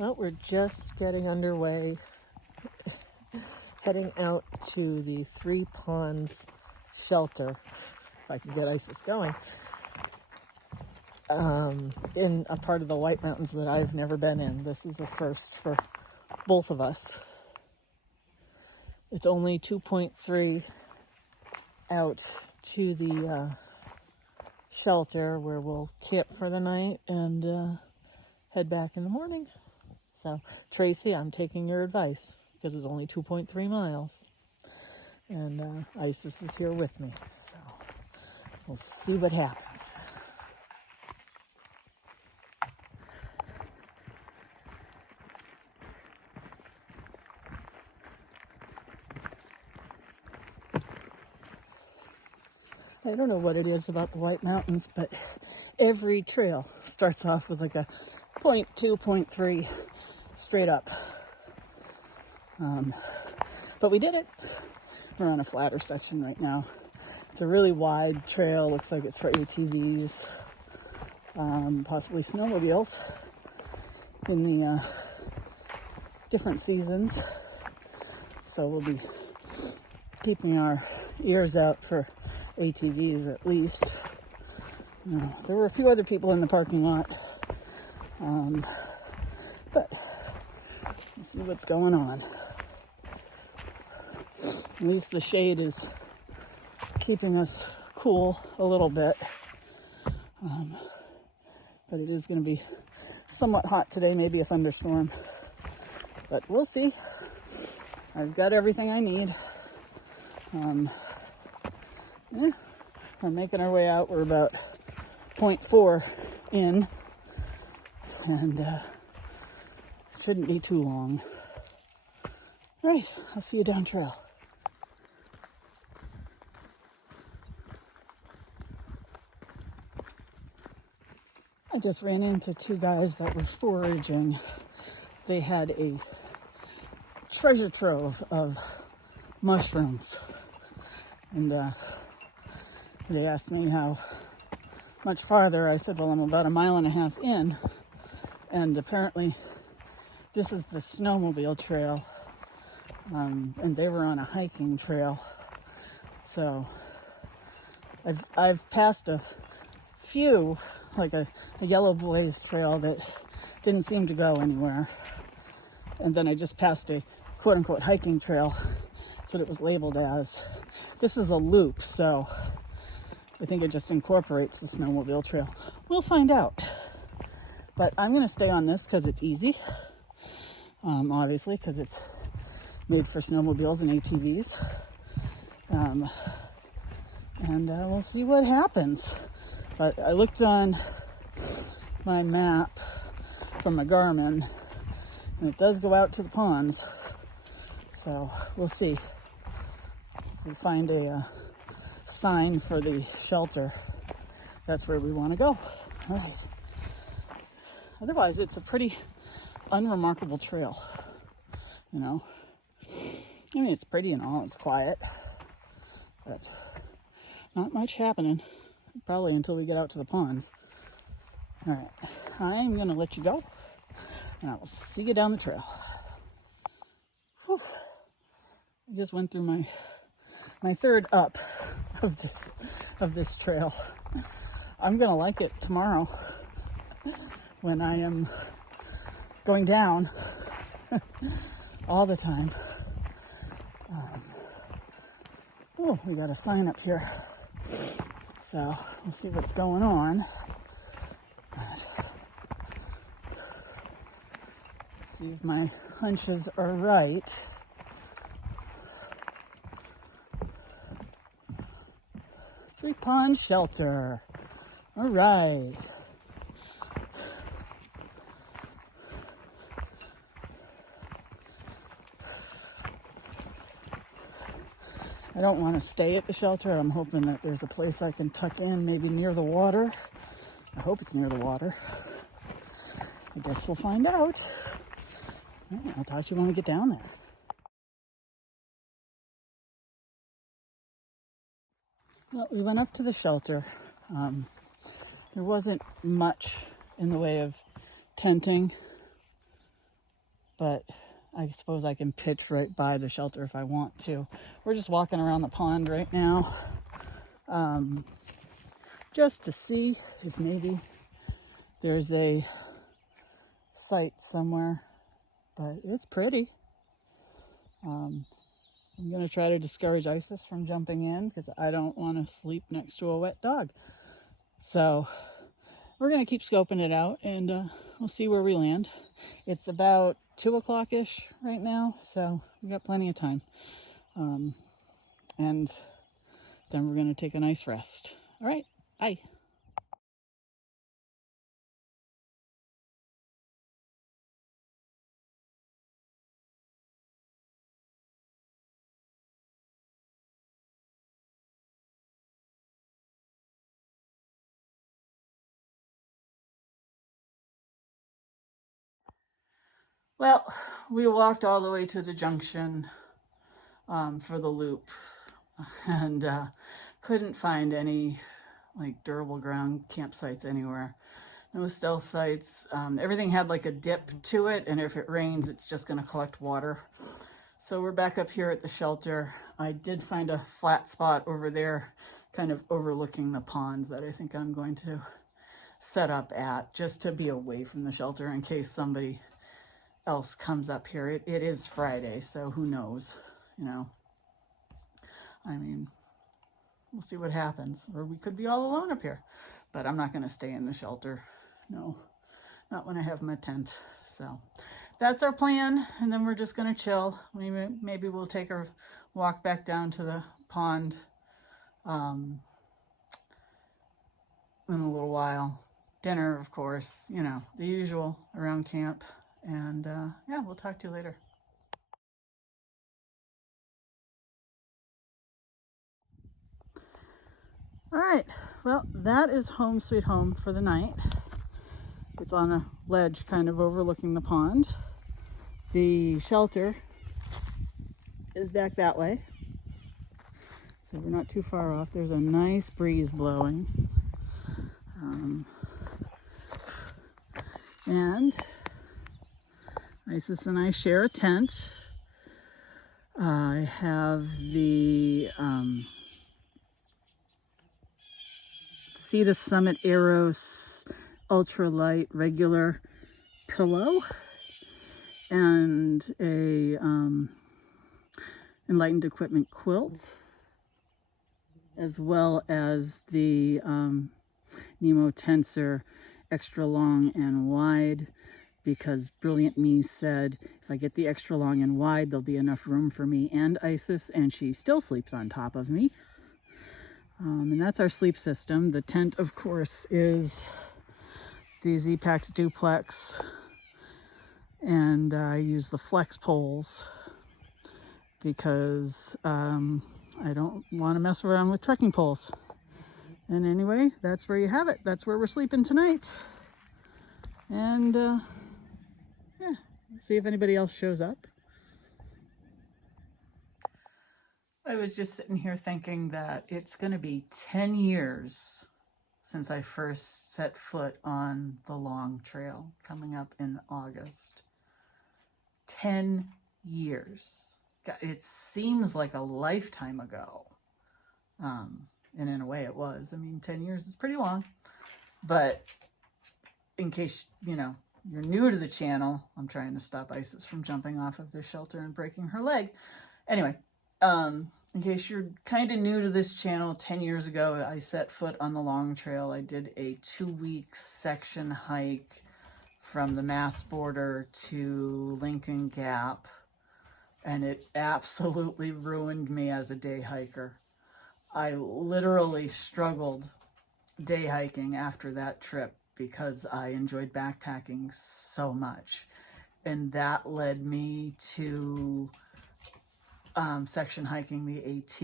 Well, we're just getting underway, heading out to the Three Ponds shelter, if I can get Isis going, in a part of the White Mountains that I've never been in. This is a first for both of us. It's only 2.3 out to the shelter where we'll camp for the night and head back in the morning. So, Tracy, I'm taking your advice because it's only 2.3 miles. And Isis is here with me. So, we'll see what happens. I don't know what it is about the White Mountains, but every trail starts off with like a 0.2, 0.3 straight up. But we did it. We're on a flatter section right now. It's a really wide trail. Looks like it's for ATVs, possibly snowmobiles in the different seasons. So we'll be keeping our ears out for ATVs at least. There were a few other people in the parking lot, but we'll see what's going on. At least the shade is keeping us cool a little bit, but it is going to be somewhat hot today, maybe a thunderstorm, but we'll see. I've got everything I need. We're making our way out. We're about 0.4 in, and shouldn't be too long. All right, I'll see you down trail. I just ran into two guys that were foraging. They had a treasure trove of mushrooms, and they asked me how much farther. I said, well, I'm about 1.5 miles in, and apparently this is the snowmobile trail, and they were on a hiking trail. So I've passed a few, like a yellow blaze trail that didn't seem to go anywhere, and then I just passed a quote-unquote hiking trail. That's what it was labeled as. This is a loop, so I think it just incorporates the snowmobile trail. We'll find out. But I'm going to stay on this because it's easy. Obviously, because it's made for snowmobiles and ATVs. And we'll see what happens. But I looked on my map from my Garmin, and it does go out to the ponds. So we'll see. If we find a sign for the shelter, that's where we want to go. All right. Otherwise, it's a pretty unremarkable trail. I mean, it's pretty and all, it's quiet, but not much happening, probably until we get out to the ponds. All right, I'm gonna let you go, and I will see you down the trail. Whew. I just went through my third up of this trail. I'm gonna like it tomorrow when I am going down all the time. We got a sign up here, so we'll see what's going on. Let's see if my hunches are right. Three Pond Shelter. All right. I don't want to stay at the shelter. I'm hoping that there's a place I can tuck in, maybe near the water. I hope it's near the water. I guess we'll find out. I'll talk to you when we get down there. Well, we went up to the shelter. There wasn't much in the way of tenting. but I suppose I can pitch right by the shelter if I want to. We're just walking around the pond right now, just to see if maybe there's a site somewhere, but it's pretty. I'm going to try to discourage Isis from jumping in because I don't want to sleep next to a wet dog. So we're going to keep scoping it out, and we'll see where we land. It's about 2 o'clock-ish right now, so we got plenty of time. And then we're going to take a nice rest. All right, bye. Well, we walked all the way to the junction for the loop, and couldn't find any like durable ground campsites anywhere. No stealth sites. Everything had like a dip to it, and if it rains, it's just going to collect water. So we're back up here at the shelter. I did find a flat spot over there, kind of overlooking the ponds, that I think I'm going to set up at, just to be away from the shelter in case somebody else comes up here. It is Friday, so who knows, you know. I mean, we'll see what happens. Or we could be all alone up here. But I'm not going to stay in the shelter. No, not when I have my tent. So that's our plan. And then we're just going to chill. Maybe we'll take a walk back down to the pond in a little while. Dinner, of course, you know, the usual around camp. And yeah, we'll talk to you later. All right, well, that is home sweet home for the night. It's on a ledge kind of overlooking the pond. The shelter is back that way, so we're not too far off. There's a nice breeze blowing. And Isis and I share a tent. I have the Sea to Summit Aeros ultralight regular pillow and a Enlightened Equipment quilt, as well as the Nemo Tensor extra long and wide, because Brilliant Me said if I get the extra long and wide, there'll be enough room for me and Isis, and she still sleeps on top of me. And that's our sleep system. The tent, of course, is the Z-Pax Duplex, and I use the flex poles because I don't want to mess around with trekking poles. And anyway, that's where you have it. That's where we're sleeping tonight. And yeah, see if anybody else shows up. I was just sitting here thinking that it's going to be 10 years since I first set foot on the long trail coming up in August. 10 years. It seems like a lifetime ago. And in a way it was. I mean, 10 years is pretty long. But in case, you know, you're new to the channel, I'm trying to stop Isis from jumping off of the shelter and breaking her leg. Anyway, in case you're kind of new to this channel, 10 years ago, I set foot on the long trail. I did a 2-week section hike from the Mass border to Lincoln Gap, and it absolutely ruined me as a day hiker. I literally struggled day hiking after that trip because I enjoyed backpacking so much. And that led me to section hiking the AT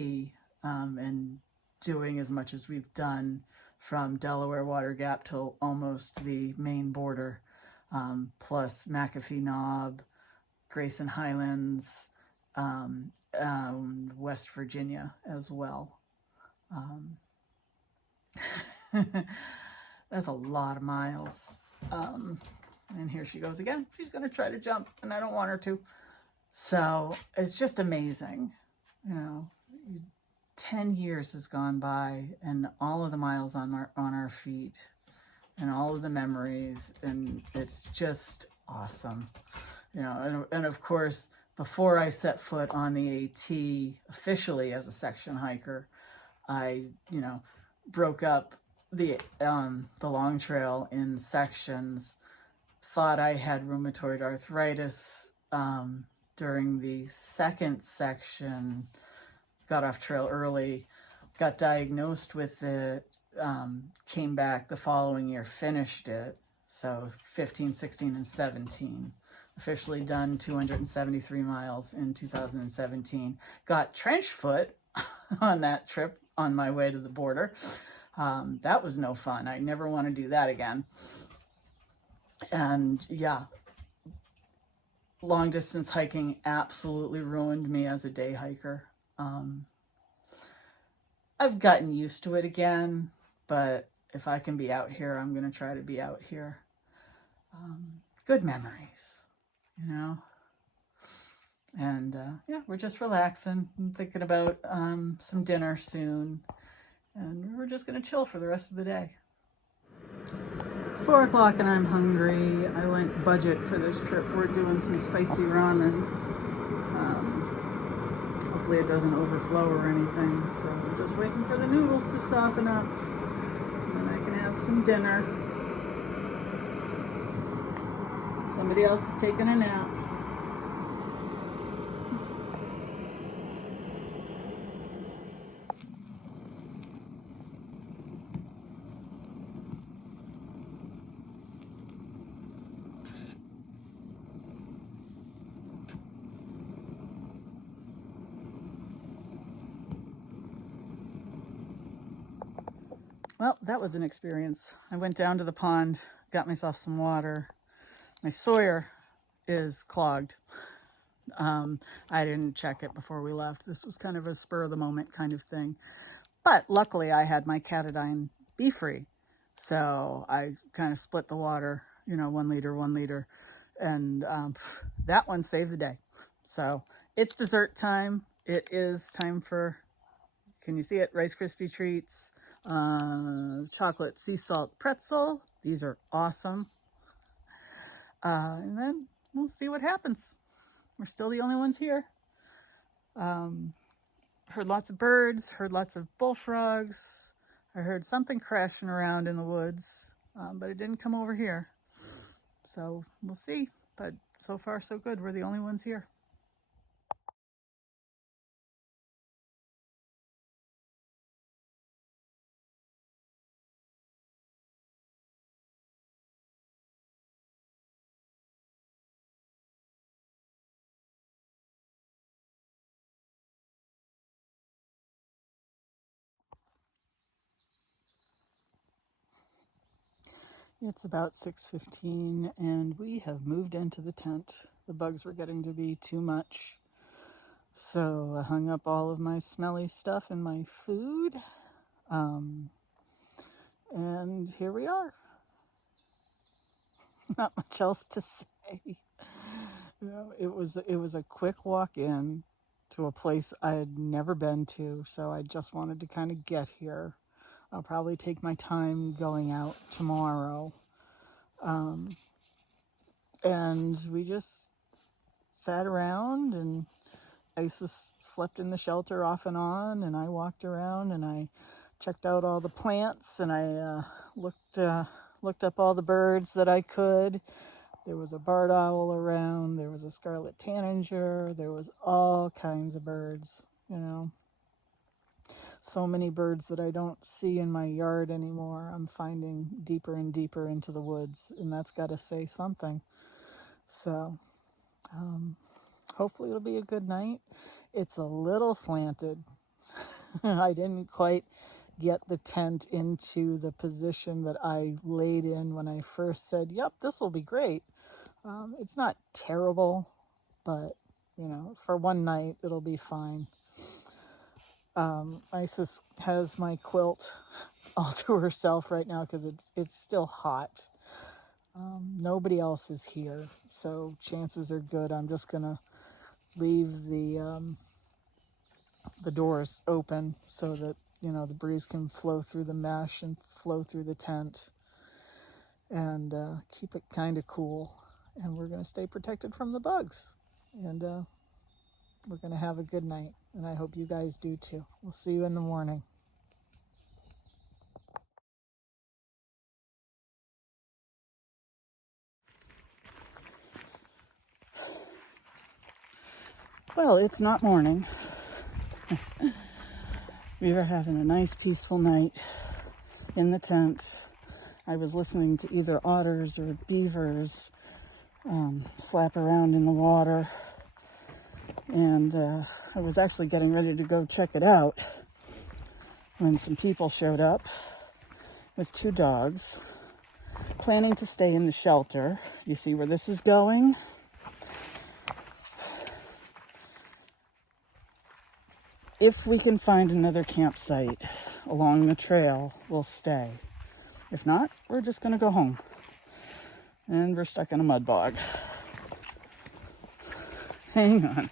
and doing as much as we've done from Delaware Water Gap till almost the Maine border, plus McAfee Knob, Grayson Highlands, West Virginia as well. That's a lot of miles. And here she goes again. She's going to try to jump, and I don't want her to. So it's just amazing. You know, 10 years has gone by, and all of the miles on our feet, and all of the memories, and it's just awesome. You know, and of course, before I set foot on the AT officially as a section hiker, I, you know, broke up the long trail in sections. Thought I had rheumatoid arthritis during the second section. Got off trail early, got diagnosed with it, came back the following year, finished it. So 15, 16, and 17. Officially done 273 miles in 2017. Got trench foot on that trip on my way to the border. That was no fun. I never want to do that again. And yeah, long distance hiking absolutely ruined me as a day hiker. I've gotten used to it again, but if I can be out here, I'm going to try to be out here. Good memories, you know. And yeah, we're just relaxing. I'm thinking about some dinner soon, and we're just going to chill for the rest of the day. 4 o'clock and I'm hungry. I went budget for this trip. We're doing some spicy ramen. Hopefully it doesn't overflow or anything. So we're just waiting for the noodles to soften up, and then I can have some dinner. Somebody else is taking a nap. Well, that was an experience. I went down to the pond, got myself some water. My Sawyer is clogged. I didn't check it before we left. This was kind of a spur of the moment kind of thing. But luckily I had my Katadyn BeFree. So I kind of split the water, you know, 1 liter, 1 liter. And that one saved the day. So it's dessert time. It is time for, can you see it? Rice Krispie treats. Chocolate sea salt pretzel. These are awesome. And then we'll see what happens. We're still the only ones here. Heard lots of birds, heard lots of bullfrogs. I heard something crashing around in the woods, but it didn't come over here. So we'll see. But so far so good. We're the only ones here. It's about 6:15 and we have moved into the tent. The bugs were getting to be too much. So I hung up all of my smelly stuff and my food. And here we are. Not much else to say. You know, it was a quick walk in to a place I had never been to, so I just wanted to kind of get here. I'll probably take my time going out tomorrow. And we just sat around, and Isis slept in the shelter off and on, and I walked around and I checked out all the plants, and I looked up all the birds that I could. There was a barred owl around, there was a scarlet tanager, there was all kinds of birds, you know. So many birds that I don't see in my yard anymore. I'm finding deeper and deeper into the woods, and that's got to say something. So hopefully it'll be a good night. It's a little slanted. I didn't quite get the tent into the position that I laid in when I first said, yep, this will be great. It's not terrible, but, you know, for one night, it'll be fine. Isis has my quilt all to herself right now because it's still hot. Nobody else is here, so chances are good I'm just gonna leave the doors open so that, you know, the breeze can flow through the mesh and flow through the tent, and keep it kind of cool. And we're gonna stay protected from the bugs, and we're gonna have a good night, and I hope you guys do too. We'll see you in the morning. Well, it's not morning. We were having a nice peaceful night in the tent. I was listening to either otters or beavers slap around in the water, and I was actually getting ready to go check it out when some people showed up with 2 dogs, planning to stay in the shelter. You see where this is going? If we can find another campsite along the trail, we'll stay. If not, we're just gonna go home. And we're stuck in a mud bog. Hang on.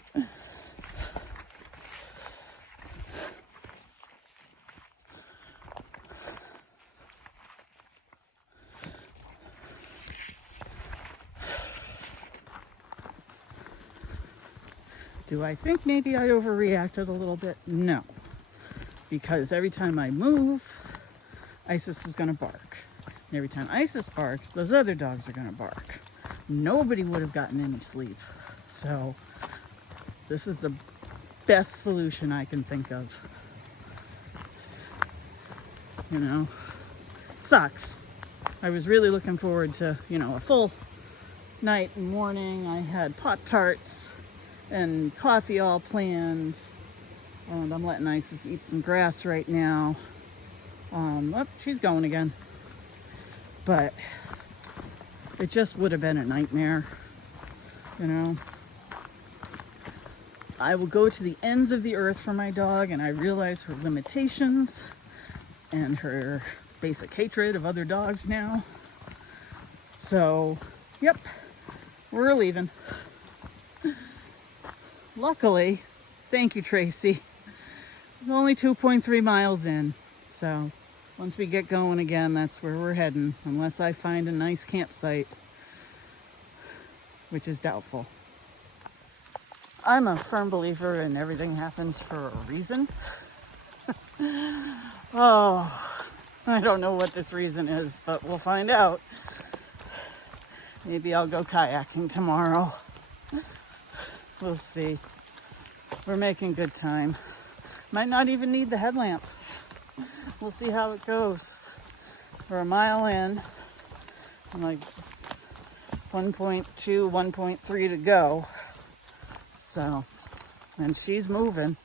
Do I think maybe I overreacted a little bit? No. Because every time I move, Isis is gonna bark. And every time Isis barks, those other dogs are gonna bark. Nobody would have gotten any sleep. So this is the best solution I can think of. You know, sucks. I was really looking forward to, you know, a full night and morning. I had Pop-Tarts and coffee all planned, and I'm letting Isis eat some grass right now. Oh, she's going again. But it just would have been a nightmare, you know. I will go to the ends of the earth for my dog, and I realize her limitations and her basic hatred of other dogs now. So, yep, we're leaving. Luckily, thank you, Tracy, we're only 2.3 miles in. So once we get going again, that's where we're heading, unless I find a nice campsite, which is doubtful. I'm a firm believer in everything happens for a reason. Oh, I don't know what this reason is, but we'll find out. Maybe I'll go kayaking tomorrow. We'll see. We're making good time. Might not even need the headlamp. We'll see how it goes. We're a mile in, and like 1.2, 1.3 to go. So, and she's moving.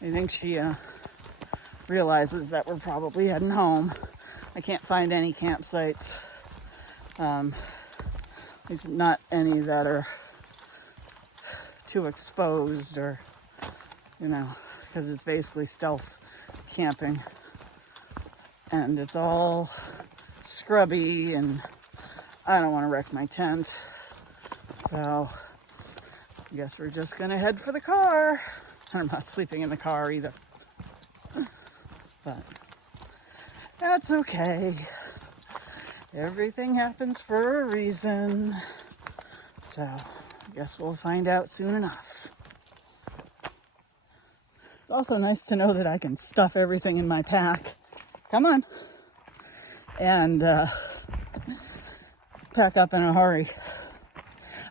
I think she realizes that we're probably heading home. I can't find any campsites. There's not any that are too exposed, or, you know, because it's basically stealth camping. And it's all scrubby, and I don't want to wreck my tent. So I guess we're just gonna head for the car. I'm not sleeping in the car either. But that's okay. Everything happens for a reason. So I guess we'll find out soon enough. It's also nice to know that I can stuff everything in my pack. Come on. And pack up in a hurry.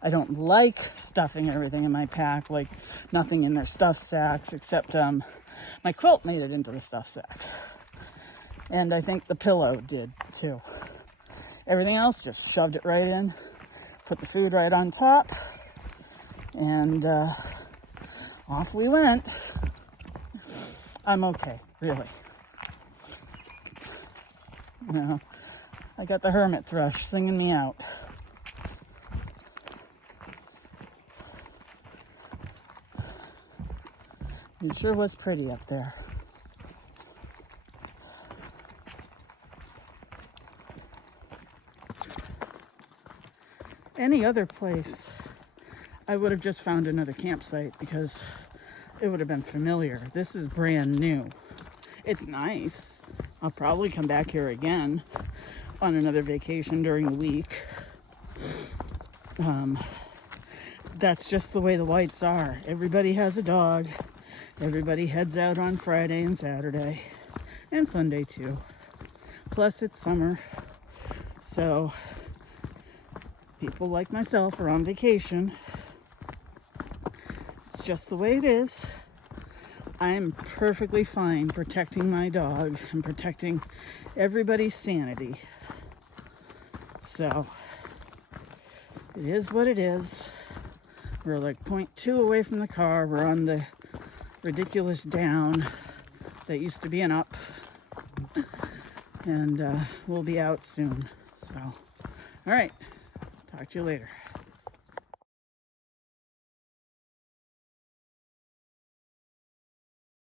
I don't like stuffing everything in my pack, like nothing in their stuff sacks, except my quilt made it into the stuff sack. And I think the pillow did too. Everything else, just shoved it right in, put the food right on top, and off we went. I'm okay, really. You know, I got the hermit thrush singing me out. It sure was pretty up there. Any other place, I would have just found another campsite because it would have been familiar. This is brand new. It's nice. I'll probably come back here again on another vacation during the week. That's just the way the Whites are. Everybody has a dog. Everybody heads out on Friday and Saturday and Sunday too. Plus it's summer, so people like myself are on vacation. It's just the way it is. I'm perfectly fine protecting my dog and protecting everybody's sanity. So it is what it is. We're like 0.2 away from the car. We're on the ridiculous down that used to be an up. And we'll be out soon. So, all right. Talk to you later.